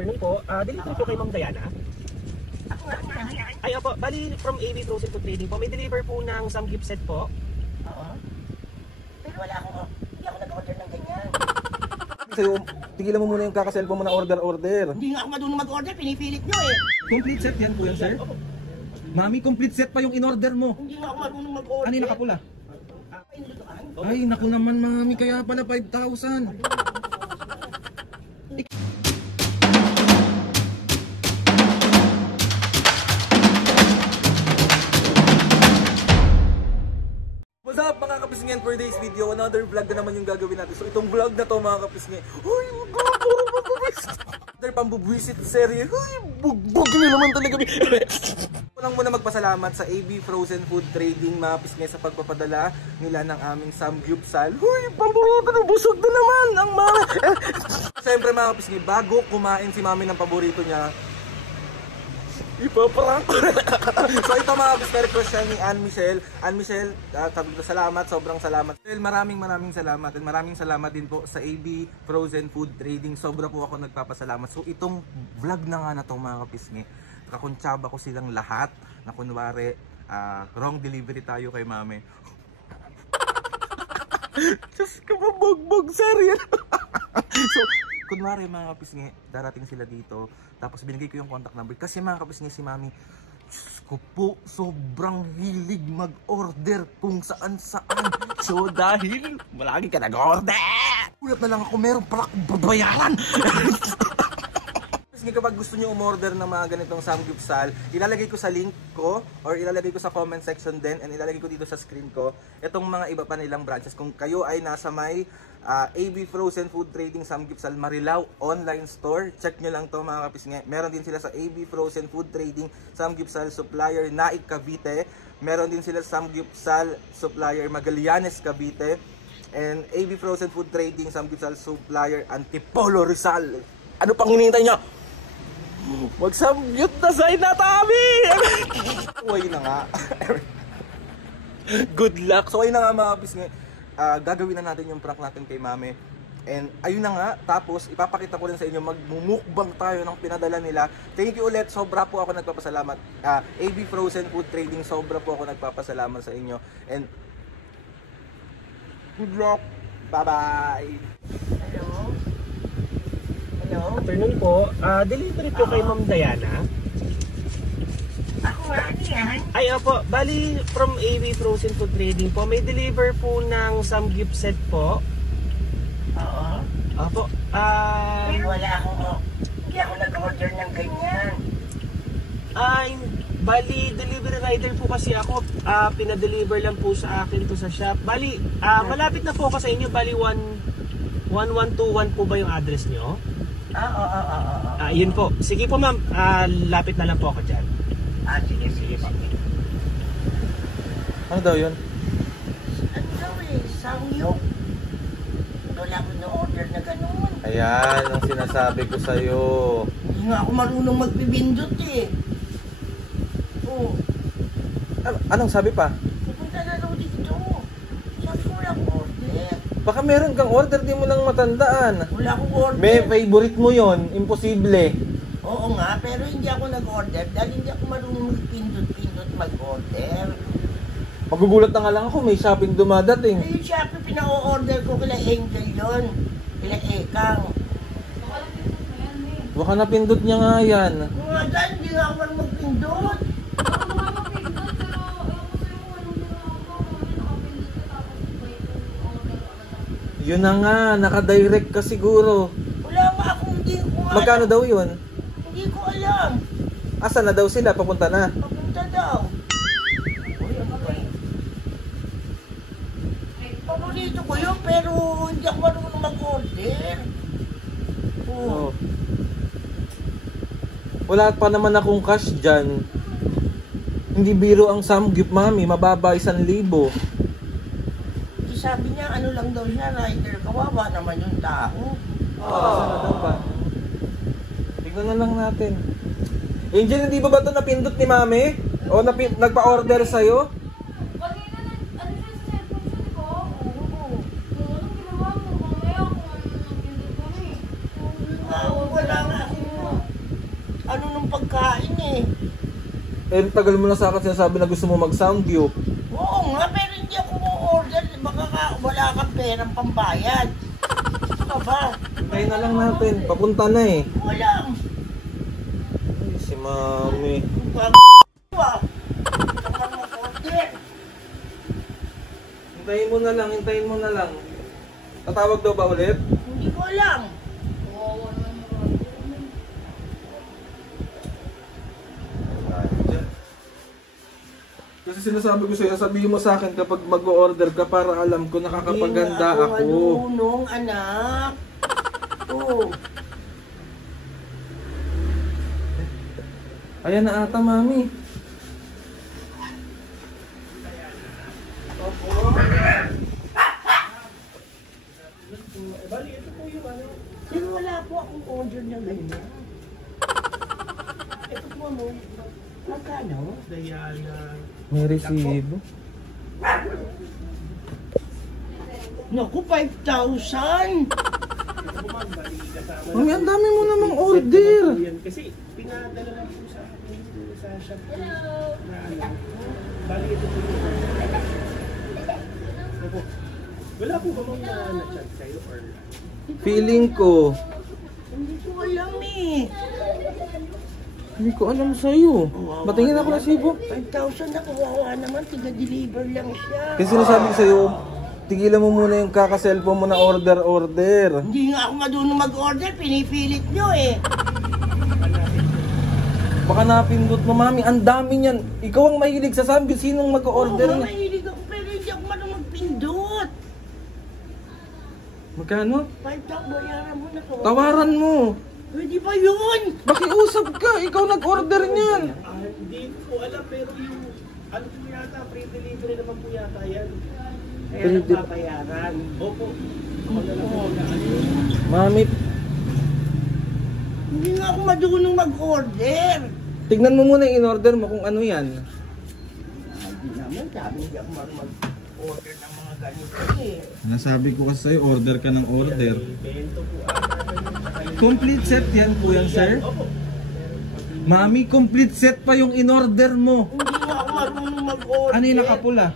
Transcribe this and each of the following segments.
afternoon po. Delivery po kay Ma'am Diana. Ako nga yan. Ay, opo. Bali, from AB Frozen Food Trading po. May deliver po ng some gift set po. Oo. Pero hindi ako nag-order ng ganyan. Sa'yo, tigilan mo muna yung kakaselfon mo na order. Hindi nga ako marunong mag-order, pinipilit nyo eh. Complete set yan po yan, sir? Mami, complete set pa yung in-order mo. Hindi nga ako marunong mag-order. Ano yung nakapula? Paindutukan? Ay, naku naman mami, kaya pala 5,000. What's up mga kapisngin, for today's video, another vlog na naman yung gagawin natin. So itong vlog na to mga kapisngin, uy, another pambubwisit serye, uy, bugbog na naman talaga. Unang muna magpasalamat sa AB Frozen Food Trading mga kapisngin sa pagpapadala nila ng aming samgyupsal. Uy, paborito na, busog na naman ang mami. Siyempre mga kapisngin, bago kumain si mami ng paborito niya, ipaprank ko. So ito mga kapisngin, request siya ni Ann Michelle. Ann Michelle, salamat, sobrang salamat. Maraming salamat. And maraming salamat din po sa AB Frozen Food Trading. Sobra po ako nagpapasalamat. So itong vlog na nga na to mga kapisngin, kakuntsaba ko silang lahat na kunwari wrong delivery tayo kay mami. Diyos ko, mabugbog sir. So kunwari mga kapisngin, darating sila dito, tapos binigay ko yung contact number kasi mga kapisngin, si mami, Diyos ko po, sobrang hilig mag-order kung saan. So dahil malagi ka nag-order, ulat na lang ako, meron pala akong babayaran. Kapag gusto nyo umorder ng mga ganitong samgyupsal, ilalagay ko sa link ko or ilalagay ko sa comment section din, and ilalagay ko dito sa screen ko itong mga iba pa nilang branches. Kung kayo ay nasa may AB Frozen Food Trading Samgyupsal Marilao online store, check nyo lang to mga kapisngin. Meron din sila sa AB Frozen Food Trading Samgyupsal Supplier Naik Cavite, meron din sila sa Samgyupsal Supplier Magallanes Cavite, and AB Frozen Food Trading Samgyupsal Supplier Antipolo Rizal. Ano pang hinihintay nyo? Magsamgyut na sa inatami! Uy na nga. Good luck. So ayun na nga mga kapisngin, gagawin na natin yung prank natin kay mami. And ayun na nga, tapos ipapakita ko rin sa inyo, magmumukbang tayo ng pinadala nila. Thank you ulit, sobra po ako nagpapasalamat. AB Frozen Food Trading, sobra po ako nagpapasalamat sa inyo. And good luck. Bye bye. Hello? Afternoon po. Delivery po kay Ma'am Diana. Ako nga yan. Ay, opo. Bali, from AB Frozen Food Trading po, may deliver po ng some gift set po. Oo. Opo. Pero hindi ako nag-order ng ganyan. Bali, delivery rider po kasi ako. Pinadeliver lang po sa akin to sa shop. Bali, malapit na po ako sa inyo. Bali, 1121 po ba yung address nyo? Oo. Yun po. Sige po ma'am, lapit na lang po ako dyan. Sige. Ano daw yun? Ano daw eh, samgyup. Wala ko na-order na ganun. Ayan, ang sinasabi ko sa'yo. Hindi nga ako marunong magpipindot eh. Oo. Anong sabi pa? Pupunta na daw dito. Sabi ko wala akong order. Baka meron kang order, di mo lang matandaan. Wala akong order. May favorite mo yon, imposible. Oo nga, pero hindi ako nag-order dahil hindi ako marunong magpindot-pindot mag-order. Magugulat na nga lang ako, may shopping dumadating. Yung Shopee, pina-order ko kila Angel yun. Kila Ekang. Baka napindot niya nga yan. Nga dahil hindi nga ako marunong magpindot. Yun na nga, naka-direct ka siguro. Wala nga akong hindi ko alam. Magkano daw yun? Hindi ko alam. Asa na daw sila? Papunta na. Papunta daw. Uy, ano ba yun? Paborito ko yun, pero hindi ako marunong mag-order. Oh. Wala pa naman akong cash dyan. Hindi biro ang samgyup mami, mababa 1,000. Sabi niya, ano lang daw siya, rider. Kawawa naman yung tao. Asa na daw ba? Tignan na lang natin. Angel, hindi ba ito napindot ni mami? O nagpa-order sa'yo? Wala nga ako. Eh, tagal mo na sa akin sinasabi na gusto mo mag-Samgyup. Oo nga, pero hindi ako order. Baka wala kang perang pambayad. Ano ka ba? Hintayin na lang natin. Papunta na eh. Wala. Ay, si Mami. Kapag mag-order. Hintayin mo na lang. Tatawag daw ba ulit? Hindi ko alam. Kasi sinasabi ko sa'yo, sabihin mo sa akin kapag mag-order ka para alam ko nakakapaganda Hindi nga ako. marunong, anak. Oo. Ayan na ata, Mami. Pero wala po akong order na ganyan. Ito po mo. Magkano? Diana. May resibo. Naku, 5,000! Mami, ang dami mo namang order. Yan, kasi pinadala lang po sa akin sa shop ko na ano. Bali ito po yung ano po. Wala po ba mong na-chat kayo or Feeling ko. Hindi ko alam eh. Hindi ko alam sa'yo. Batingin ako resibo. 5,000 na kawawa naman, tiga-deliver lang siya. Kasi sinasabi ko sa'yo, tigilan mo muna yung kaka-cellphone mo na order. Hindi nga ako madunong mag-order, pinipilit nyo eh. Baka napindot mo, Mami. Ang dami niyan. Ikaw ang mahilig sa Samgyup. Sinong mag-order Oo, niya? mahilig ako pero hindi ako marunong magpindot. Magkano? 5,000, bayaran mo na to. Tawaran mo. Pwede ba yun? Pakiusap ka. Ikaw nag-order niyan. hindi ko alam pero yung ano po yata, free delivery naman po yata yan. Kaya Free de- nagpapayaran. Opo. Ako na lang po na ano. Mami, Hindi nga ako madunong mag-order. tignan mo muna yung in-order mo kung ano yan. Hindi naman, sabi hindi ako marunong mag-order ng mga ganito eh. Nasabi ko kasi sa'yo, order ka ng order. Bento po ata. Complete set yan po yan, sir? Opo. Mami, complete set pa yung in-order mo. Hindi nga ako marunong mag-order. Ano yung nakapula?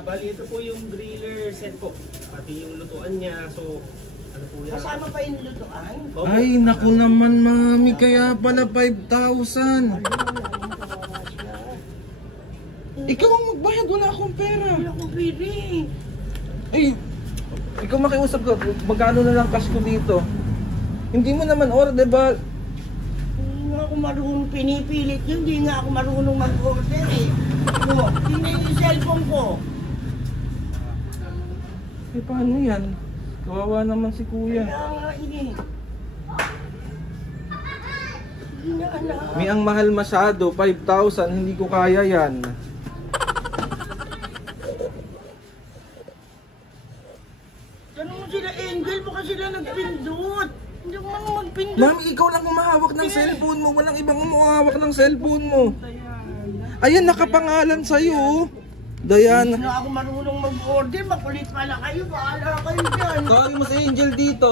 Bali ito po yung griller set po. Pati yung lutuan niya. So, ano po yan? Kasama pa yung lutuan? Opo. Ay, naku naman, Mami. Kaya pala 5,000. Ikaw ang magbayad. Wala akong pera. Wala akong pili. Ay, ikaw makiusap ka. Magkano na lang cash ko dito? Hindi mo naman order ba? Hindi nga ako marunong pinipilit yun. Hindi nga ako marunong mag-order eh. O, tingnan yung cellphone ko. Eh, paano yan? Kawawa naman si kuya. Kaya nga eh. Hindi na anak. May ang mahal masyado. 5,000. Hindi ko kaya yan. Tanong mo sila Angel, baka sila nagpindot. Hindi ako marunong magpindot. Mami, ikaw lang humahawak ng cellphone mo. Walang ibang humahawak ng cellphone mo. Ayan, nakapangalan sa'yo. Dayan. Hindi na ako marunong mag-order. Makulit pala kayo. Bahala kayo dyan. Tawagin mo si Angel dito.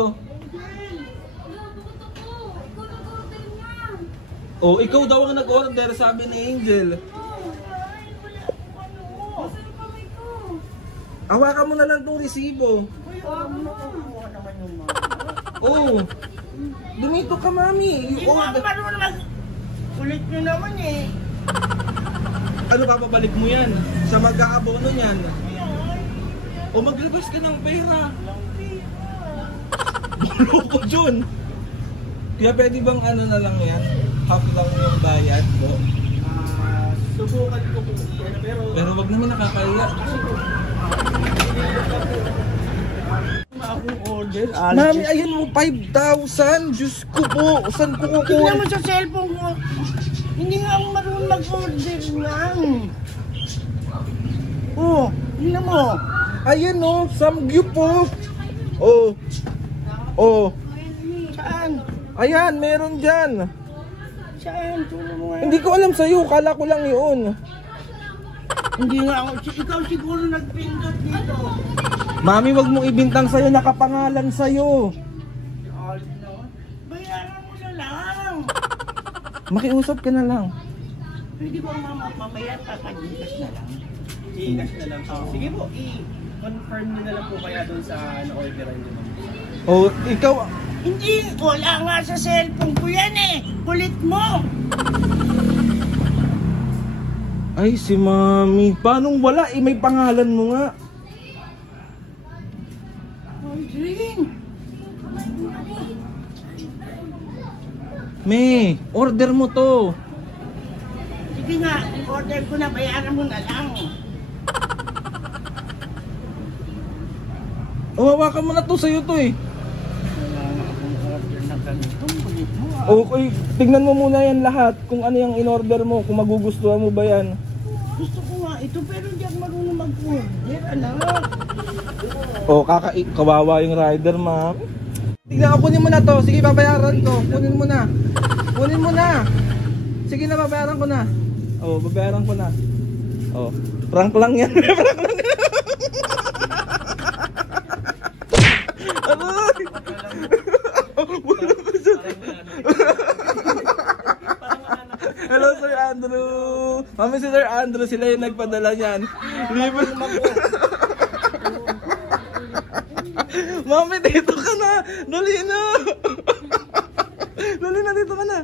Oh, ikaw daw ang nag-order, sabi ni Angel. Hawakan mo na lang tong resibo. Oh. Dumito ka, Mami. Hindi nga ako marunong kulit nyo naman eh. Ano papabalik mo yan? Sa mag-aabono niyan. O maglabas ka ng pera. Loko dyan. Kaya pwede bang ano na lang yan? Half lang yung bayad mo. Subukan ko kung iyan. Pero wag naman nakakaya. Akong order. Mami, ayun mo, 5,000. Diyos ko po. Saan ko Tingnan kukuha? mo sa cellphone ko. Hindi nga ako marunong mag-order lang. Oh, tingnan mo. Ayan o, Samgyup po. Oh. Oh. Saan? Ayan, meron dyan. Saan? Tulong mo nga. Hindi ko alam sa'yo. Kala ko lang yun. Hindi nga ako. Ikaw siguro nagpindot dito. Mami, wag mong ibintang sa'yo. Nakapangalan sa'yo. Bayaran mo na lang. Makiusap ka na lang. Pwede ba mamaya kakagitas na lang? I-cash na lang. Sige po, i-confirm nyo na lang po kaya doon sa na-orderan nyo. Oh, ikaw, Hindi, wala nga sa cellphone ko yan eh. Kulit mo. ay si Mami. Paano wala? May pangalan mo nga. Aldrin. May, order mo to. Sige nga, order ko na, bayaran mo na lang. Oh, hawakan mo na to, sa'yo to eh. Wala nga akong order na ganitong kulit mo ah. Okay, tignan mo muna yan lahat. Kung ano yung in-order mo, kung magugustuhan mo ba yan. Gusto ko nga ito pero hindi ako marunong mag-order, anak. Oh, kawawa yung rider, ma'am. Tignan ko, kunin mo na to. Sige, babayaran ko. Kunin mo na. Kunin mo na. Sige na, babayaran ko na. Oh, babayaran ko na. Oh, prank lang yan. Prank lang yan. Aray! Hello, Sir Andrew. Mami, si Sir Andrew, sila yung nagpadala niyan. Libre. Mami, dito ka na. Dali na. Dali na, dito ka na.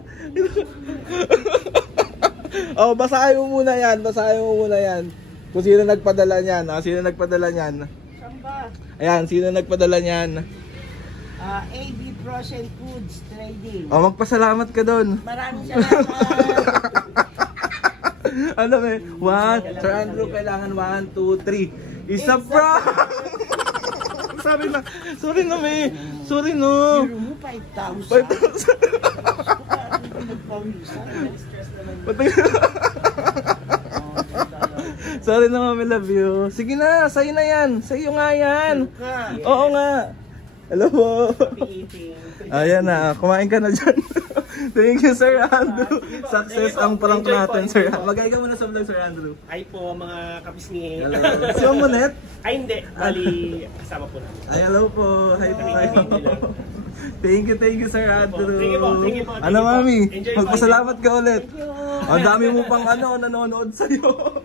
Oh, basahin mo muna yan. Basahin mo muna yan. Kung sino nagpadala niyan. Ah, sino nagpadala niyan? Saan ba? Ayan, sino nagpadala niyan? AB Frozen Foods Trading. Oh, magpasalamat ka doon. Maraming salamat. Ano eh? Sir Andrew, kailangan 1, 2, 3. Isa prank! Sabi na, sorry na may. Sorry no. Biro mo 5,000. 5,000. Sorry na, mami, love you. Sige na, sa'yo na yan. Sa'yo nga yan. Oo nga. Hello po. Ayan na, kumain ka na dyan. Thank you, Sir Andrew. Success ang prank natin, Sir. Magay ka muna sa vlog, Sir Andrew. Ay po, mga kapisngi. Hello. Si Ma'am Monet? Ay hindi, bali kasama po natin. Ay, hello po. Hi po kayo. Thank you, Sir Andrew. Thank you po, thank you po. Ano, Mami? Enjoy po. Magpasalamat ka ulit. Ang dami mo pang nanonood sa'yo.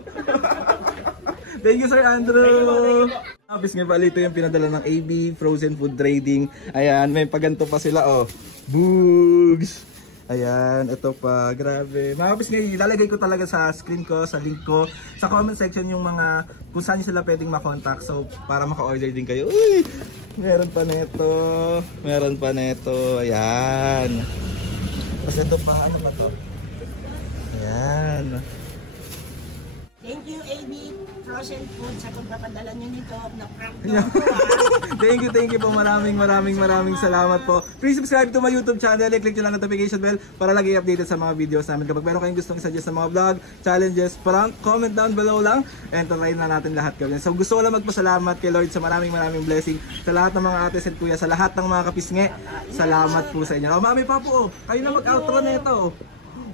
Thank you, Sir Andrew. Abis nga pala, ito yung pinadala ng AB Frozen Food Trading. Ayan, may paganto pa sila, oh. Boogs! Ayan, ito pa, grabe. Mga kapis nga, ilalagay ko talaga sa screen ko, sa link ko, sa comment section yung mga, kung saan sila pwedeng makontakt. So, para maka-order din kayo. Uy! Meron pa neto. Meron pa neto. Ayan. Tapos ito pa, ano ba to? Ayan. Thank you, AB Frozen Foods sa pagpapadala nyo nito na prank Thank you po. Maraming salamat po. Please subscribe to my YouTube channel. I-click nyo lang notification bell para lagi updated sa mga videos namin. Kapag meron kayong gustong i-suggest sa mga vlog, challenges, prank, comment down below lang. And try na natin lahat gawin. So gusto ko lang magpasalamat kay Lord sa maraming blessing. Sa lahat ng mga ates at kuya, sa lahat ng mga kapisnge. Salamat po sa inyo. Oh, mami pa po. Kayo na mag-outro na ito.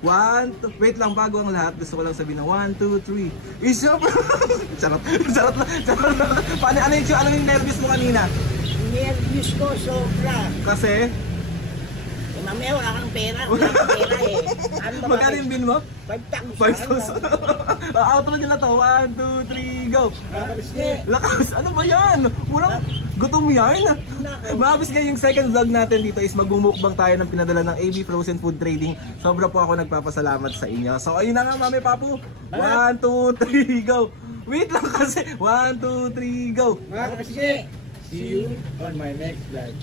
1, 2, wait lang, bago ang lahat, gusto ko lang sabihin na 1, 2, 3. Isa pa! Charot lang. Ano yung nervous mo kanina? Nervous ko sobra. Kasi? Mamaya wala kang pera. Wala kang pera eh. Ano ba? Magkano yung bill mo? 5,000. 5,000. Outro nyo na to. 1, 2, 3, go! Lakas! Ano ba yan? Walang gutom yan. Mabis nga yung second vlog natin dito is magmumukbang tayo ng pinadala ng AB Frozen Food Trading. Sobra po ako nagpapasalamat sa inyo. So ayun na nga, mami papu. 1, 2, 3, go! Wait lang kasi. 1, 2, 3, go! Kasi, See you on my next vlog.